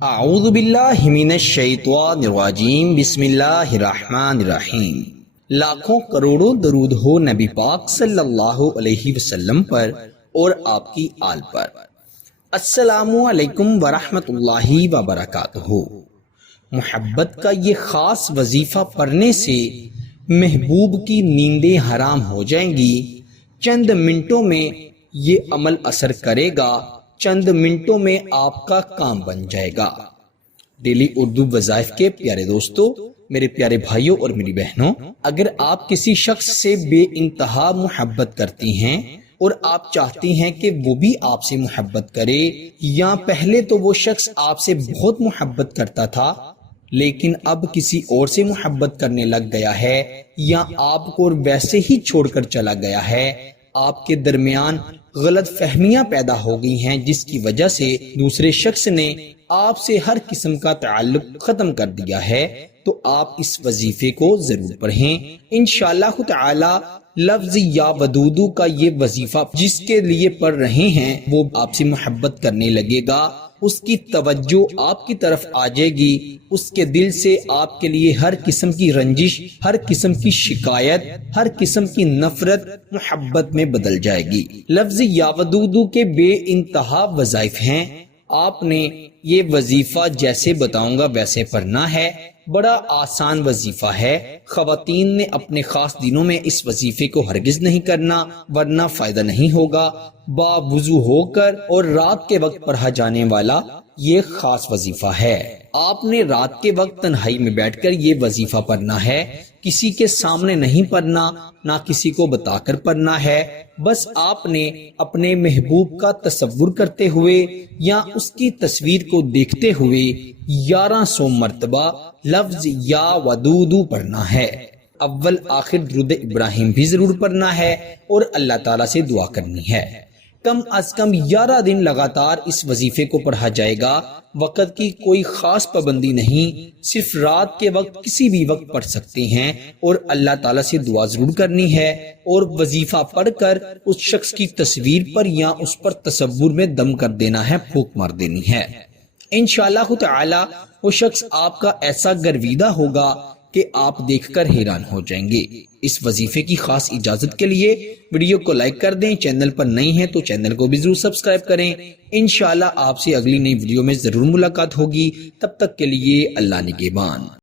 اعوذ باللہ من الشیطان الرجیم بسم اللہ الرحمن الرحیم۔ لاکھوں کروڑوں درود ہو نبی پاک صلی اللہ علیہ وسلم پر اور آپ کی آل پر۔ السلام علیکم ورحمۃ اللہ وبرکاتہ۔ محبت کا یہ خاص وظیفہ پڑھنے سے محبوب کی نیندیں حرام ہو جائیں گی۔ چند منٹوں میں یہ عمل اثر کرے گا، چند منٹوں میں آپ کا کام بن جائے گا۔ ڈیلی اردو وظائف کے پیارے دوستو، میرے پیارے بھائیوں اور میری بہنوں، اگر آپ کسی شخص سے بے انتہا محبت کرتی ہیں اور آپ چاہتی ہیں کہ وہ بھی آپ سے محبت کرے، یا پہلے تو وہ شخص آپ سے بہت محبت کرتا تھا لیکن اب کسی اور سے محبت کرنے لگ گیا ہے، یا آپ کو ویسے ہی چھوڑ کر چلا گیا ہے، آپ کے درمیان غلط فہمیاں پیدا ہو گئی ہیں جس کی وجہ سے دوسرے شخص نے آپ سے ہر قسم کا تعلق ختم کر دیا ہے، تو آپ اس وظیفے کو ضرور پڑھیں۔ انشاءاللہ تعالی لفظ یا ودودو کا یہ وظیفہ جس کے لیے پڑھ رہے ہیں وہ آپ سے محبت کرنے لگے گا، اس کی توجہ آپ کی طرف آ جائے گی، اس کے دل سے آپ کے لیے ہر قسم کی رنجش، ہر قسم کی شکایت، ہر قسم کی نفرت محبت میں بدل جائے گی۔ لفظ یا ودودو کے بے انتہا وظائف ہیں، آپ نے یہ وظیفہ جیسے بتاؤں گا ویسے پڑھنا ہے۔ بڑا آسان وظیفہ ہے، خواتین نے اپنے خاص دنوں میں اس وظیفے کو ہرگز نہیں کرنا ورنہ فائدہ نہیں ہوگا۔ باوضو ہو کر اور رات کے وقت پڑھا جانے والا یہ خاص وظیفہ ہے۔ آپ نے رات کے وقت تنہائی میں بیٹھ کر یہ وظیفہ پڑھنا ہے، کسی کے سامنے نہیں پڑھنا، نہ کسی کو بتا کر پڑھنا ہے۔ بس آپ نے اپنے محبوب کا تصور کرتے ہوئے یا اس کی تصویر کو دیکھتے ہوئے 1100 مرتبہ لفظ یا ودودو پڑھنا ہے۔ اول آخر درود ابراہیم بھی ضرور پڑھنا ہے اور اللہ تعالیٰ سے دعا کرنی ہے۔ کم از کم 11 دن لگاتار اس وظیفے کو پڑھا جائے گا۔ وقت کی کوئی خاص پابندی نہیں، صرف رات کے وقت کسی بھی وقت پڑھ سکتے ہیں اور اللہ تعالیٰ سے دعا ضرور کرنی ہے، اور وظیفہ پڑھ کر اس شخص کی تصویر پر یا اس پر تصور میں دم کر دینا ہے، پھونک مار دینی ہے۔ انشاءاللہ تعالی وہ شخص آپ کا ایسا گرویدہ ہوگا کہ آپ دیکھ کر حیران ہو جائیں گے۔ اس وظیفے کی خاص اجازت کے لیے ویڈیو کو لائک کر دیں، چینل پر نئی ہیں تو چینل کو بھی ضرور سبسکرائب کریں۔ انشاءاللہ آپ سے اگلی نئی ویڈیو میں ضرور ملاقات ہوگی، تب تک کے لیے اللہ نگہبان۔